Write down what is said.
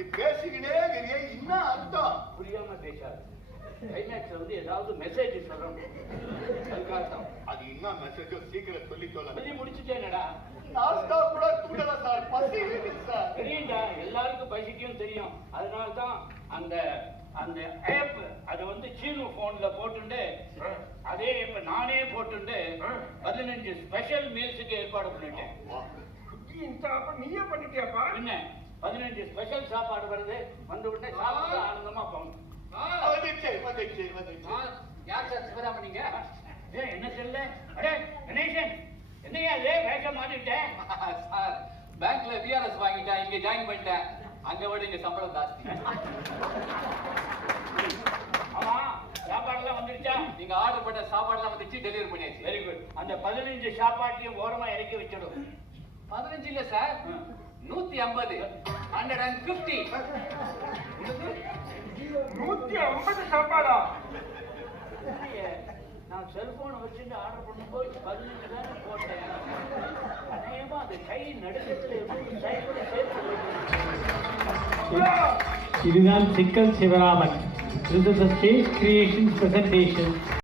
இப்படி பேசிக்கிட்டே இருக்கிறியே, என்ன அர்த்தம்? புரியாம பேசாது. கிளைமேக்ஸ்ல வந்து ஏதாவது மெசேஜ் சொல்லணும், அதுக்காக தான். அது என்ன மெசேஜோ சீக்கிரம் சொல்லி சொல்லி முடிச்சுட்டேனடா. நாஸ்டா கூட தூண்டல சார், பசி இருக்குது சார். தெரியும்டா, எல்லாருக்கும் பசிக்கும் தெரியும். அதனால தான் அந்த அந்த ஆப் அதை வந்து சீனு போன்ல போட்டுண்டு, அதே ஆப் நானே போட்டுண்டு 15 ஸ்பெஷல் மீல்ஸுக்கு ஏற்பாடு பண்ணிட்டேன். நீயே பண்ணிட்டியாப்பா? என்ன 15 ஸ்பெஷல் சாப்பாடு வருது, வந்து உடனே சாப்பிட்டு ஆனந்தமா போகணும். யார் சார் சிவராமனிங்க? என்ன தெரியல? அடே கணேசன், என்னையா இது வேஷம் மாத்திட்டேன்? சார், பேங்க்ல விஆர்எஸ் வாங்கிட்டேன், இங்க ஜாயின் பண்ணிட்டேன். அங்க விட இங்க சம்பளம் ஜாஸ்தி. ஆமா, சாப்பாடுலாம் வந்துருச்சா? நீங்க ஆர்டர் பண்ண சாப்பாடுலாம் வந்துச்சு, டெலிவரி பண்ணியாச்சு. Very good. அந்த 15 சாப்பாட்டையும் ஓரமா இறக்கி வச்சிடும். 15 இல்ல சார், 150. 150. 150 சாப்பாடா? நான் செல்போனை வச்சுட்டு ஆர்டர் பண்ணும்போது 15 தானே போட்டேன். அநேகமா அது கை நடுக்கத்துல இருந்து சைக்கிளை சேர்த்து. இதுதான் சிக்கல் Sivaraman. This is a stage creation presentation.